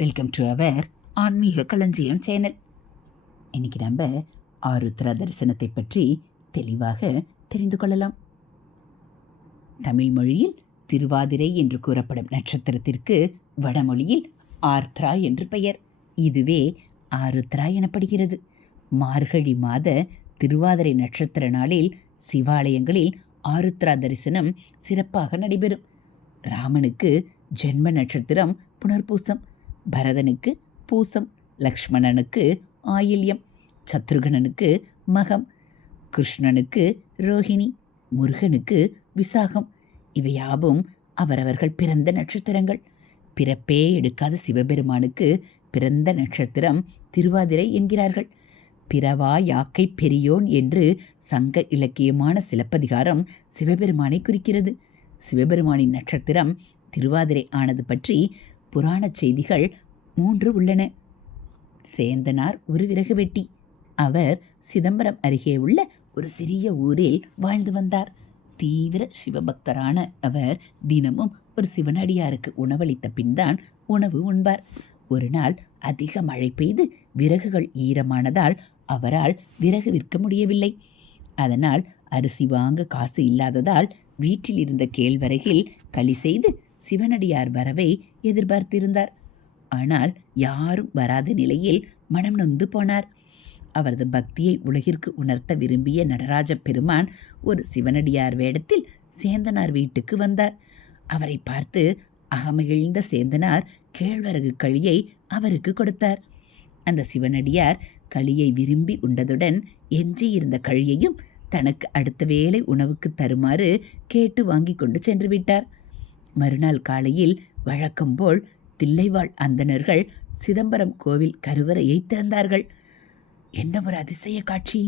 Welcome to our ஆன்மீக களஞ்சியம் channel. இன்னைக்கு நம்ம ஆருத்ரா தரிசனத்தை பற்றி தெளிவாக தெரிந்து கொள்ளலாம். தமிழ் மொழியில் திருவாதிரை என்று கூறப்படும் நட்சத்திரத்திற்கு வடமொழியில் ஆர்த்ரா என்று பெயர். இதுவே ஆருத்ரா எனப்படுகிறது. மார்கழி மாத திருவாதிரை நட்சத்திர நாளில் சிவாலயங்களில் ஆருத்ரா தரிசனம் சிறப்பாக நடைபெறும். ராமனுக்கு ஜென்ம நட்சத்திரம் புனர்பூசம். பரதனுக்கு பூசம் லக்ஷ்மணனுக்கு ஆயில்யம் சத்ருகனனுக்கு மகம் கிருஷ்ணனுக்கு ரோஹிணி முருகனுக்கு விசாகம். இவையாவும் அவரவர்கள் பிறந்த நட்சத்திரங்கள். பிறப்பே எடுக்காத சிவபெருமானுக்கு பிறந்த நட்சத்திரம் திருவாதிரை என்கிறார்கள். பிறவா யாக்கை பெரியோன் என்று சங்க இலக்கியமான சிலப்பதிகாரம் சிவபெருமானை குறிக்கிறது. சிவபெருமானின் நட்சத்திரம் திருவாதிரை ஆனது பற்றி புராணச் செய்திகள் மூன்று உள்ளன. சேந்தனார் ஒரு விறகு வெட்டி. அவர் சிதம்பரம் அருகே உள்ள ஒரு சிறிய ஊரில் வாழ்ந்து வந்தார். தீவிர சிவபக்தரான அவர் தினமும் ஒரு சிவனடியாருக்கு உணவளித்த பின்தான் உணவு உண்பார். ஒரு நாள் அதிக மழை பெய்து விறகுகள் ஈரமானதால் அவரால் விறகு விற்க முடியவில்லை. அதனால் அரிசி வாங்க காசு இல்லாததால் வீட்டில் இருந்த கேழ்வரகில் களி செய்து சிவனடியார் வரவை எதிர்பார்த்திருந்தார். ஆனால் யாரும் வராத நிலையில் மனம் நொந்து போனார். அவரது பக்தியை உலகிற்கு உணர்த்த விரும்பிய நடராஜ பெருமான் ஒரு சிவனடியார் வேடத்தில் சேந்தனார் வீட்டுக்கு வந்தார். அவரை பார்த்து அகமகிழ்ந்த சேந்தனார் கேழ்வரகு களியை அவருக்கு கொடுத்தார். அந்த சிவனடியார் களியை விரும்பி உண்டதுடன் எஞ்சியிருந்த கழியையும் தனக்கு அடுத்த வேளை உணவுக்கு தருமாறு கேட்டு வாங்கி கொண்டு சென்று விட்டார். மறுநாள் காலையில் வழக்கம்போல் தில்லைவாழ் அந்தணர்கள் சிதம்பரம் கோவில் கருவறையை திறந்தார்கள். என்ன ஒரு அதிசய காட்சி!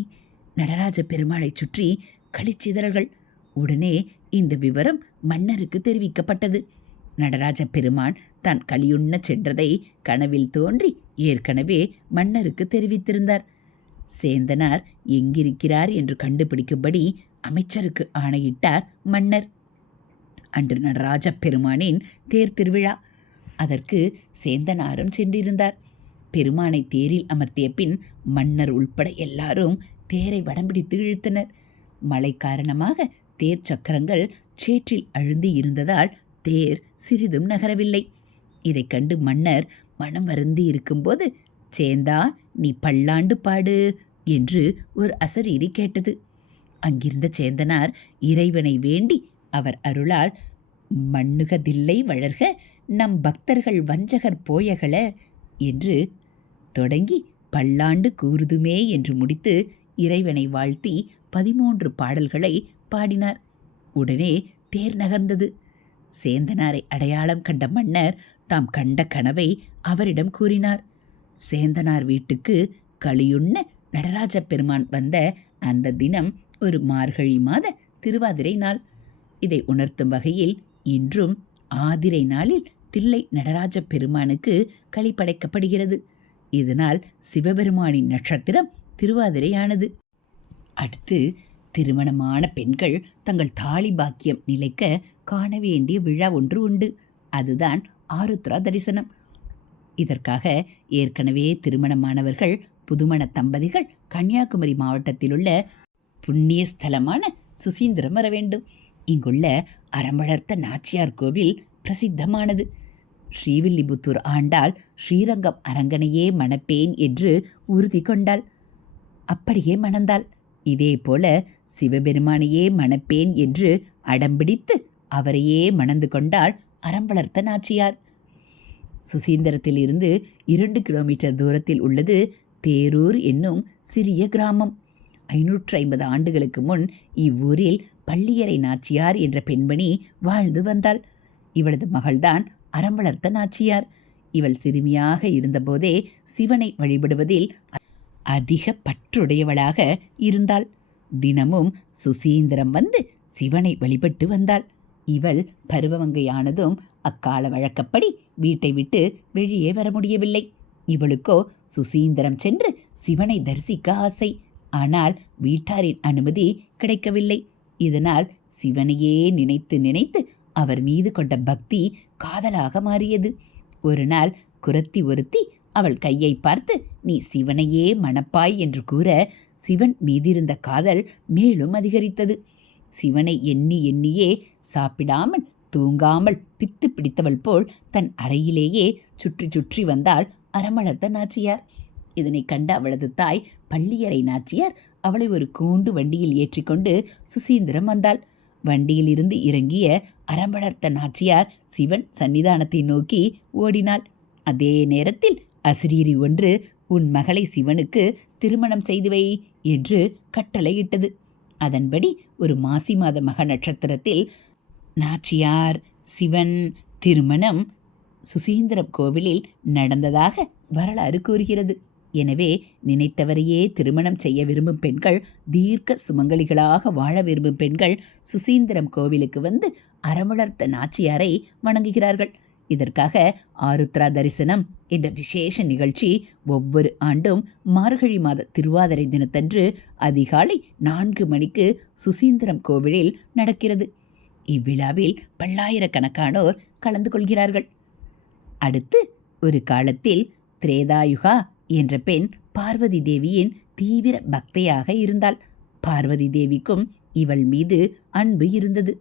நடராஜ பெருமாளைச் சுற்றி களிச்சிதறல்கள். உடனே இந்த விவரம் மன்னருக்கு தெரிவிக்கப்பட்டது. நடராஜ பெருமான் தான் களியுண்ண சென்றதை கனவில் தோன்றி ஏற்கனவே மன்னருக்கு தெரிவித்திருந்தார். சேந்தனார் எங்கிருக்கிறார் என்று கண்டுபிடிக்கும்படி அமைச்சருக்கு ஆணையிட்டார் மன்னர். அன்று நடராஜ பெருமானின் தேர் திருவிழா. அதற்கு சேந்தனாரும் சென்றிருந்தார். பெருமானை தேரில் அமர்த்திய பின் மன்னர் உள்பட எல்லாரும் தேரை வடம்பிடித்து இழுத்தனர். மழை காரணமாக தேர் சக்கரங்கள் சேற்றில் அழுந்தி இருந்ததால் தேர் சிறிதும் நகரவில்லை. இதைக் கண்டு மன்னர் மனம் வருந்தி இருக்கும்போது சேந்தா நீ பல்லாண்டு பாடு என்று ஒரு அசரீரி கேட்டது. அங்கிருந்த சேந்தனார் இறைவனை வேண்டி அவர் அருளால் மண்ணுகதில்லை வளர்க நம் பக்தர்கள் வஞ்சகர் போயகள என்று தொடங்கி பல்லாண்டு கூறுதுமே என்று முடித்து இறைவனை வாழ்த்தி பதிமூன்று பாடல்களை பாடினார். உடனே தேர் நகர்ந்தது. சேந்தனாரை அடையாளம் கண்ட மன்னர் தாம் கண்ட கனவை அவரிடம் கூறினார். சேந்தனார் வீட்டுக்கு களியுண்ண நடராஜ பெருமான் வந்த அந்த தினம் ஒரு மார்கழி மாத திருவாதிரை நாள். இதை உணர்த்தும் வகையில் இன்றும் ஆதிரை நாளில் தில்லை நடராஜ பெருமானுக்கு களி படைக்கப்படுகிறது. இதனால் சிவபெருமானின் நட்சத்திரம் திருவாதிரையானது. அடுத்து திருமணமான பெண்கள் தங்கள் தாலி பாக்கியம் நிலைக்க காண வேண்டிய விழா ஒன்று உண்டு. அதுதான் ஆருத்ரா தரிசனம். இதற்காக ஏற்கனவே திருமணமானவர்கள் புதுமண தம்பதிகள் கன்னியாகுமரி மாவட்டத்தில் உள்ள புண்ணிய ஸ்தலமான சுசீந்திரம் வர வேண்டும். இங்குள்ள அறமளர்த்த நாச்சியார் கோவில் பிரசித்தமானது. ஸ்ரீவில்லிபுத்தூர் ஆண்டாள் ஸ்ரீரங்கம் அரங்கனையே மணப்பேன் என்று உறுதி கொண்டாள். அப்படியே மணந்தாள். இதேபோல சிவபெருமானையே மணப்பேன் என்று அடம்பிடித்து அவரையே மணந்து கொண்டாள் அறம்பளர்த்த நாச்சியார். சுசீந்திரத்தில் இருந்து இரண்டு கிலோமீட்டர் தூரத்தில் உள்ளது தேரூர் என்னும் சிறிய கிராமம். ஐநூற்று ஐம்பது ஆண்டுகளுக்கு முன் இவ்வூரில் பள்ளியறை நாச்சியார் என்ற பெண்மணி வாழ்ந்து வந்தாள். இவளது மகள்தான் அறம்பளர்த்த நாச்சியார். இவள் சிறுமியாக இருந்தபோதே சிவனை வழிபடுவதில் அதிக பற்றுடையவளாக இருந்தாள். தினமும் சுசீந்திரம் வந்து சிவனை வழிபட்டு வந்தாள். இவள் பருவமங்கையானதும் அக்கால வழக்கப்படி வீட்டை விட்டு வெளியே வர முடியவில்லை. இவளுக்கோ சுசீந்திரம் சென்று சிவனை தரிசிக்க ஆசை. ஆனால் வீட்டாரின் அனுமதி கிடைக்கவில்லை. இதனால் சிவனையே நினைத்து நினைத்து அவர் மீது கொண்ட பக்தி காதலாக மாறியது. ஒரு நாள் குரத்தி ஒருத்தி அவள் கையை பார்த்து நீ சிவனையே மணப்பாய் என்று கூற சிவன் மீதிருந்த காதல் மேலும் அதிகரித்தது. சிவனை எண்ணி எண்ணியே சாப்பிடாமல் தூங்காமல் பித்து பிடித்தவள் போல் தன் அறையிலேயே சுற்றி சுற்றி வந்தாள் அரமளத்த நாச்சியார். இதனை கண்ட அவளது தாய் பள்ளியறை நாச்சியார் அவளை ஒரு கூண்டு வண்டியில் ஏற்றிக்கொண்டு சுசீந்திரம் வந்தாள். வண்டியிலிருந்து இறங்கிய அறம்பளர்த்த நாச்சியார் சிவன் சன்னிதானத்தை நோக்கி ஓடினாள். அதே நேரத்தில் அசிரீரி ஒன்று உன் மகளை சிவனுக்கு திருமணம் செய்து வை என்று கட்டளையிட்டது. அதன்படி ஒரு மாசி மாத மக நட்சத்திரத்தில் நாச்சியார் சிவன் திருமணம் சுசீந்திரம் கோவிலில் நடந்ததாக வரலாறு கூறுகிறது. எனவே நினைத்தவரையே திருமணம் செய்ய விரும்பும் பெண்கள் தீர்க்க சுமங்கலிகளாக வாழ விரும்பும் பெண்கள் சுசீந்திரம் கோவிலுக்கு வந்து அறமளர்த்த நாச்சியாரை வணங்குகிறார்கள். இதற்காக ஆருத்ரா தரிசனம் என்ற விசேஷ நிகழ்ச்சி ஒவ்வொரு ஆண்டும் மார்கழி மாத திருவாதிரை தினத்தன்று அதிகாலை நான்கு மணிக்கு சுசீந்திரம் கோவிலில் நடக்கிறது. இவ்விழாவில் பல்லாயிரக்கணக்கானோர் கலந்து கொள்கிறார்கள். அடுத்து ஒரு காலத்தில் திரேதாயுகா என்ற பெண் பார்வதி தேவியின் தீவிர பக்தையாக இருந்தாள். பார்வதி தேவிக்கும் இவள் மீது அன்பு இருந்தது.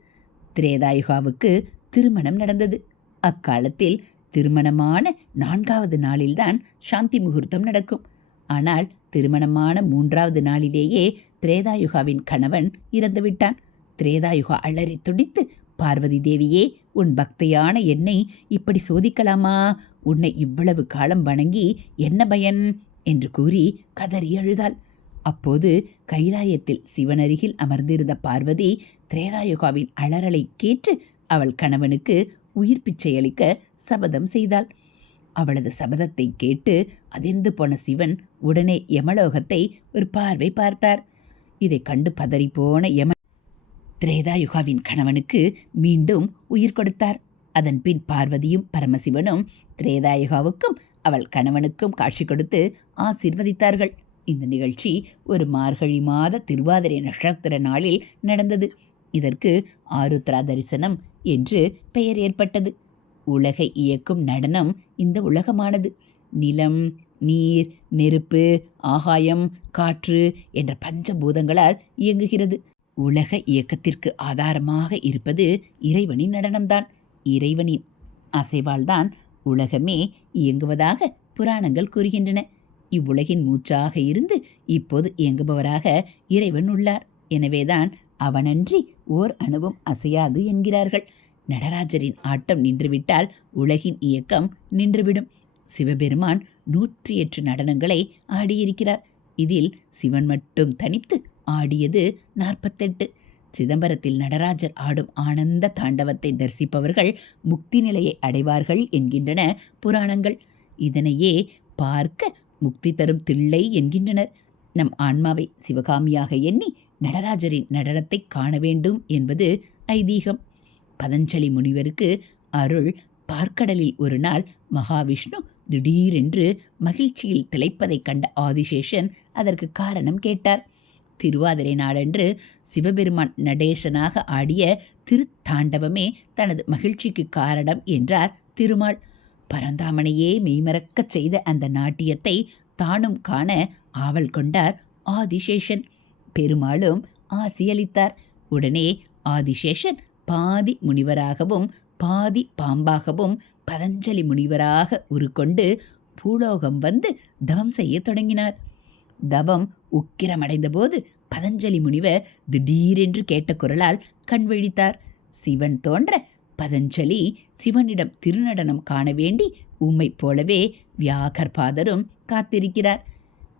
திரேதாயுகாவுக்கு திருமணம் நடந்தது. அக்காலத்தில் திருமணமான நான்காவது நாளில்தான் சாந்தி முகூர்த்தம் நடக்கும். ஆனால் திருமணமான மூன்றாவது நாளிலேயே திரேதாயுகாவின் கணவன் இறந்துவிட்டான். திரேதாயுகா அலறி துடித்து பார்வதி தேவியே உன் பக்தையான என்னை இப்படி சோதிக்கலாமா? உன்னை இவ்வளவு காலம் வணங்கி என்ன பயன்? என்று கூறி கதறி அழுதாள். அப்போது கைலாயத்தில் சிவனருகில் அமர்ந்திருந்த பார்வதி திரேதாயுகாவின் அலறலை கேட்டு அவள் கணவனுக்கு உயிர் பிச்சை அளிக்க சபதம் செய்தாள். அவளது சபதத்தை கேட்டு அதிர்ந்து போன சிவன் உடனே யமலோகத்தை ஒரு பார்வை பார்த்தார். இதை கண்டு பதறிப்போன யம திரேதாயுகாவின் கணவனுக்கு மீண்டும் உயிர் கொடுத்தார். அதன்பின் பார்வதியும் பரமசிவனும் திரேதாயுகாவுக்கும் அவள் கணவனுக்கும் காட்சி கொடுத்து ஆசிர்வதித்தார்கள். இந்த நிகழ்ச்சி ஒரு மார்கழி மாத திருவாதிரை நட்சத்திர நாளில் நடந்தது. இதற்கு ஆருத்ரா தரிசனம் என்று பெயர் ஏற்பட்டது. உலகை இயக்கும் நடனம் இந்த உலகமானது. நிலம் நீர் நெருப்பு ஆகாயம் காற்று என்ற பஞ்சபூதங்களால் இயங்குகிறது. உலக இயக்கத்திற்கு ஆதாரமாக இருப்பது இறைவனின் நடனம்தான். இறைவனின் அசைவால்தான் உலகமே இயங்குவதாக புராணங்கள் கூறுகின்றன. இவ்வுலகின் மூச்சாக இருந்து இப்போது இயங்குபவராக இறைவன் உள்ளார். எனவேதான் அவனன்றி ஓர் அணுவும் அசையாது என்கிறார்கள். நடராஜரின் ஆட்டம் நின்றுவிட்டால் உலகின் இயக்கம் நின்றுவிடும். சிவபெருமான் நூற்றி எட்டு நடனங்களை ஆடியிருக்கிறார். இதில் சிவன் மட்டும் தனித்து ஆடியது நாற்பத்தெட்டு. சிதம்பரத்தில் நடராஜர் ஆடும் ஆனந்த தாண்டவத்தை தரிசிப்பவர்கள் முக்தி நிலையை அடைவார்கள் என்கின்றன புராணங்கள். இதனையே பார்க்க முக்தி தரும் தில்லை என்கின்றனர். நம் ஆன்மாவை சிவகாமியாக எண்ணி நடராஜரின் நடனத்தை காண வேண்டும் என்பது ஐதீகம். பதஞ்சலி முனிவருக்கு அருள் பார்க்கடலில் ஒரு நாள் மகாவிஷ்ணு திடீரென்று மகிழ்ச்சியில் திளைப்பதைக் கண்ட ஆதிசேஷன் அதற்கு காரணம் கேட்டார். திருவாதிரை நாளன்று சிவபெருமான் நடேசனாக ஆடிய திருத்தாண்டவமே தனது மகிழ்ச்சிக்கு காரணம் என்றார் திருமால். பரந்தாமனையே மெய்மறக்கச் செய்த அந்த நாட்டியத்தை தானும் காண ஆவல் கொண்டார் ஆதிசேஷன். பெருமாளும் ஆசியளித்தார். உடனே ஆதிசேஷன் பாதி முனிவராகவும் பாதி பாம்பாகவும் பதஞ்சலி முனிவராக உருக்கொண்டு பூலோகம் வந்து தவம் செய்ய தொடங்கினார். தவம் உக்கிரமடைந்தபோது பதஞ்சலி முனிவர் திடீரென்று கேட்ட குரலால் கண் விழித்தார். சிவன் தோன்ற பதஞ்சலி சிவனிடம் திருநடனம் காண வேண்டி உம்மை போலவே வியாகர்பாதரும் காத்திருக்கிறார்.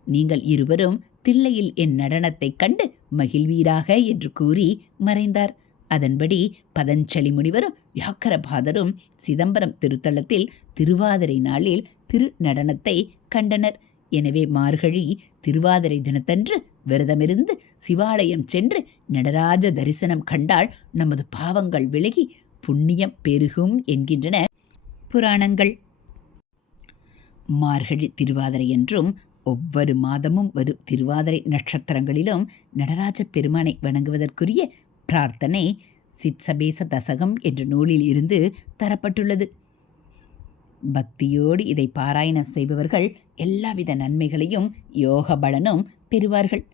நீங்கள் இருவரும் தில்லையில் என் நடனத்தைக் கண்டு மகிழ்வீராக என்று கூறி மறைந்தார். அதன்படி பதஞ்சலி முனிவரும் வியாக்கரபாதரும் சிதம்பரம் திருத்தலத்தில் திருவாதிரை நாளில் திரு நடனத்தை கண்டனர். எனவே மார்கழி திருவாதிரை தினத்தன்று விரதமிருந்து சிவாலயம் சென்று நடராஜ தரிசனம் கண்டால் நமது பாவங்கள் விலகி புண்ணியம் பெருகும் என்கின்றன. புராணங்கள். மார்கழி திருவாதிரை என்றும் ஒவ்வொரு மாதமும் வரும் திருவாதிரை நட்சத்திரங்களிலும் நடராஜ பெருமானை வணங்குவதற்குரிய பிரார்த்தனை சித்சபேச தசகம் என்ற நூலில் இருந்து தரப்பட்டுள்ளது. பக்தியோடு இதை பாராயணம் செய்பவர்கள் எல்லாவித நன்மைகளையும் யோக பலனும் பெறுவார்கள்.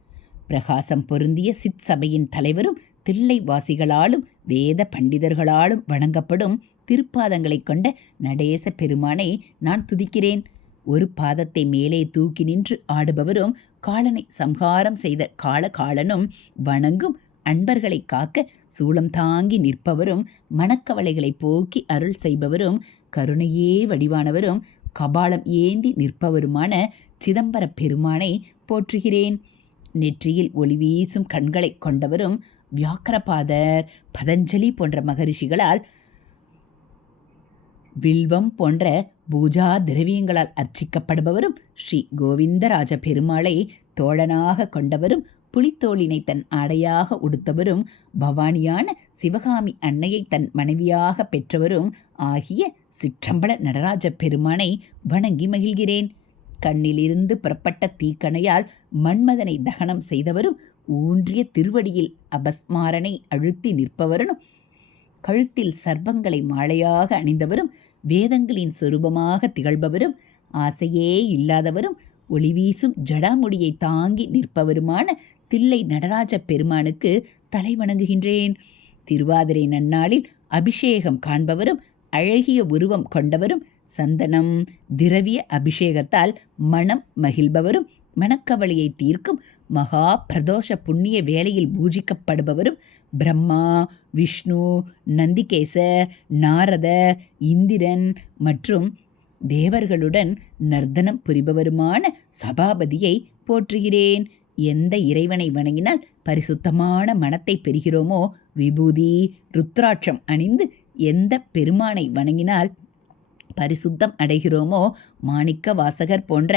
பிரகாசம் பொருந்திய சித் சபையின் தலைவரும் தில்லைவாசிகளாலும் வேத பண்டிதர்களாலும் வணங்கப்படும் திருப்பாதங்களைக் கொண்ட நடேச பெருமானை நான் துதிக்கிறேன். ஒரு பாதத்தை மேலே தூக்கி நின்று ஆடுபவரும் காலனை சம்ஹாரம் செய்த காலகாலனும் வணங்கும் அன்பர்களை காக்க சூளம் தாங்கி நிற்பவரும் மனக்கவலைகளை போக்கி அருள் செய்பவரும் கருணையே வடிவானவரும் கபாலம் ஏந்தி நிற்பவருமான சிதம்பர பெருமானை போற்றுகிறேன். நெற்றியில் ஒளி வீசும் கண்களை கொண்டவரும் வியாக்கரபாதர் பதஞ்சலி போன்ற மகரிஷிகளால் வில்வம் போன்ற பூஜா திரவியங்களால் அர்ச்சிக்கப்படுபவரும் ஸ்ரீ கோவிந்தராஜ பெருமாளை தோழனாக கொண்டவரும் புலித்தோளினை தன் ஆடையாக உடுத்தவரும் பவானியான சிவகாமி அன்னையை தன் மனைவியாக பெற்றவரும் ஆகிய சிற்றம்பல நடராஜ பெருமானை வணங்கி மகிழ்கிறேன். கண்ணிலிருந்து புறப்பட்ட தீக்கணையால் மன்மதனை தகனம் செய்தவரும் ஊன்றிய திருவடியில் அபஸ்மாரனை அழுத்தி நிற்பவரும் கழுத்தில் சர்பங்களை மாலையாக அணிந்தவரும் வேதங்களின் சொரூபமாக திகழ்பவரும் ஆசையே இல்லாதவரும் ஒளிவீசும் ஜடாமுடியை தாங்கி நிற்பவருமான தில்லை நடராஜ பெருமானுக்கு தலை வணங்குகின்றேன். திருவாதிரை நன்னாளில் அபிஷேகம் காண்பவரும் அழகிய உருவம் கொண்டவரும் சந்தனம் திரவிய அபிஷேகத்தால் மனம் மகிழ்பவரும் மனக்கவலையை தீர்க்கும் மகா பிரதோஷ புண்ணிய வேலையில் பூஜிக்கப்படுபவரும் பிரம்மா விஷ்ணு நந்திகேசர் நாரதர் இந்திரன் மற்றும் தேவர்களுடன் நர்த்தனம் புரிபவருமான சபாபதியை போற்றுகிறேன். எந்த இறைவனை வணங்கினால் பரிசுத்தமான மனத்தை பெறுகிறோமோ விபூதி ருத்ராட்சம் அணிந்து எந்த பெருமானை வணங்கினால் பரிசுத்தம் அடைகிறோமோ? மாணிக்க வாசகர் போன்ற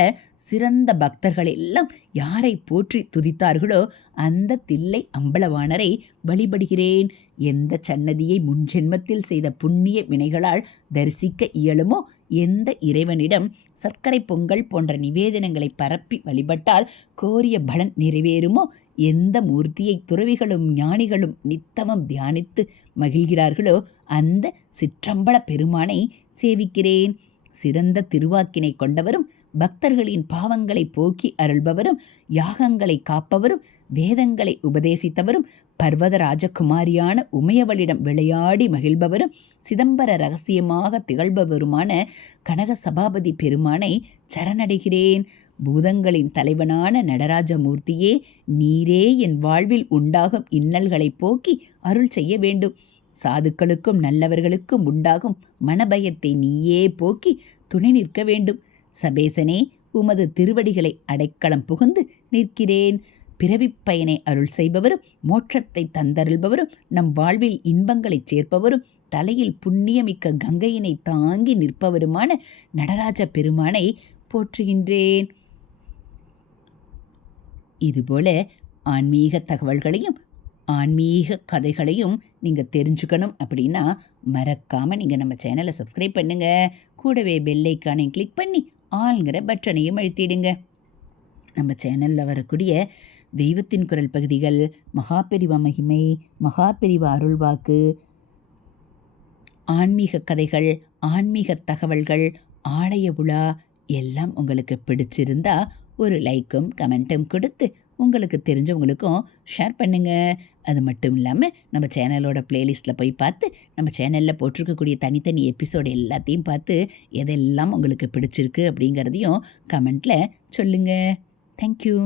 சிறந்த பக்தர்கள் எல்லாம் யாரை போற்றி துதித்தார்களோ அந்த தில்லை அம்பலவாணரை வழிபடுகிறேன். எந்த சன்னதியை முன்ஜென்மத்தில் செய்த புண்ணிய வினைகளால் தரிசிக்க இயலுமோ? எந்த இறைவனிடம் சர்க்கரை பொங்கல் போன்ற நிவேதனங்களை பரப்பி வழிபட்டால் கோரிய பலன் நிறைவேறுமோ? எந்த மூர்த்தியை துறவிகளும் ஞானிகளும் நித்தமும் தியானித்து மகிழ்கிறார்களோ அந்த சிற்றம்பல பெருமானை சேவிக்கிறேன். சிறந்த திருவாக்கினை கொண்டவரும் பக்தர்களின் பாவங்களை போக்கி அருள்பவரும் யாகங்களை காப்பவரும் வேதங்களை உபதேசித்தவரும் பர்வத ராஜகுமாரியான உமையவளிடம் விளையாடி மகிழ்பவரும் சிதம்பர ரகசியமாக திகழ்பவருமான கனக சபாபதி பெருமானை சரணடைகிறேன். பூதங்களின் தலைவனான நடராஜமூர்த்தியே நீரே என் வாழ்வில் உண்டாகும் இன்னல்களை போக்கி அருள் செய்ய வேண்டும். சாதுக்களுக்கும் நல்லவர்களுக்கும் உண்டாகும் மனபயத்தை நீயே போக்கி துணை நிற்க வேண்டும். சபேசனே உமது திருவடிகளை அடைக்கலம் புகுந்து நிற்கிறேன். பிறவிப்பயனை அருள் செய்பவரும் மோட்சத்தை தந்தருள்பவரும் நம் வாழ்வில் இன்பங்களைச் சேர்ப்பவரும் தலையில் புண்ணியமிக்க கங்கையினை தாங்கி நிற்பவருமான நடராஜ பெருமானை போற்றுகின்றேன். இதுபோல ஆன்மீக தகவல்களையும் ஆன்மீக கதைகளையும் நீங்கள் தெரிஞ்சுக்கணும் அப்படின்னா மறக்காமல் நீங்கள் நம்ம சேனலை சப்ஸ்கிரைப் பண்ணுங்கள் கூடவே பெல்லைக்கானையும் கிளிக் பண்ணி ஆளுங்கிற பட்டனையும் அழுத்திடுங்க. நம்ம சேனலில் வரக்கூடிய தெய்வத்தின் குரல் பகுதிகள் மகாபெரிவா மகிமை மகாபெரிவா அருள்வாக்கு ஆன்மீக கதைகள் ஆன்மீக தகவல்கள் ஆலய விழா எல்லாம் உங்களுக்கு பிடிச்சிருந்தா ஒரு லைக்கும் கமெண்ட்டும் கொடுத்து உங்களுக்கு தெரிஞ்சவங்களுக்கும் ஷேர் பண்ணுங்கள் அது மட்டும் இல்லாமல் நம்ம சேனலோட ப்ளேலிஸ்ட்டில் போய் பார்த்து நம்ம சேனலில் போட்டிருக்கக்கூடிய தனித்தனி எபிசோடு எல்லாத்தையும் பார்த்து எதெல்லாம் உங்களுக்கு பிடிச்சிருக்கு அப்படிங்கிறதையும் கமெண்ட்டில் சொல்லுங்கள் தேங்க்யூ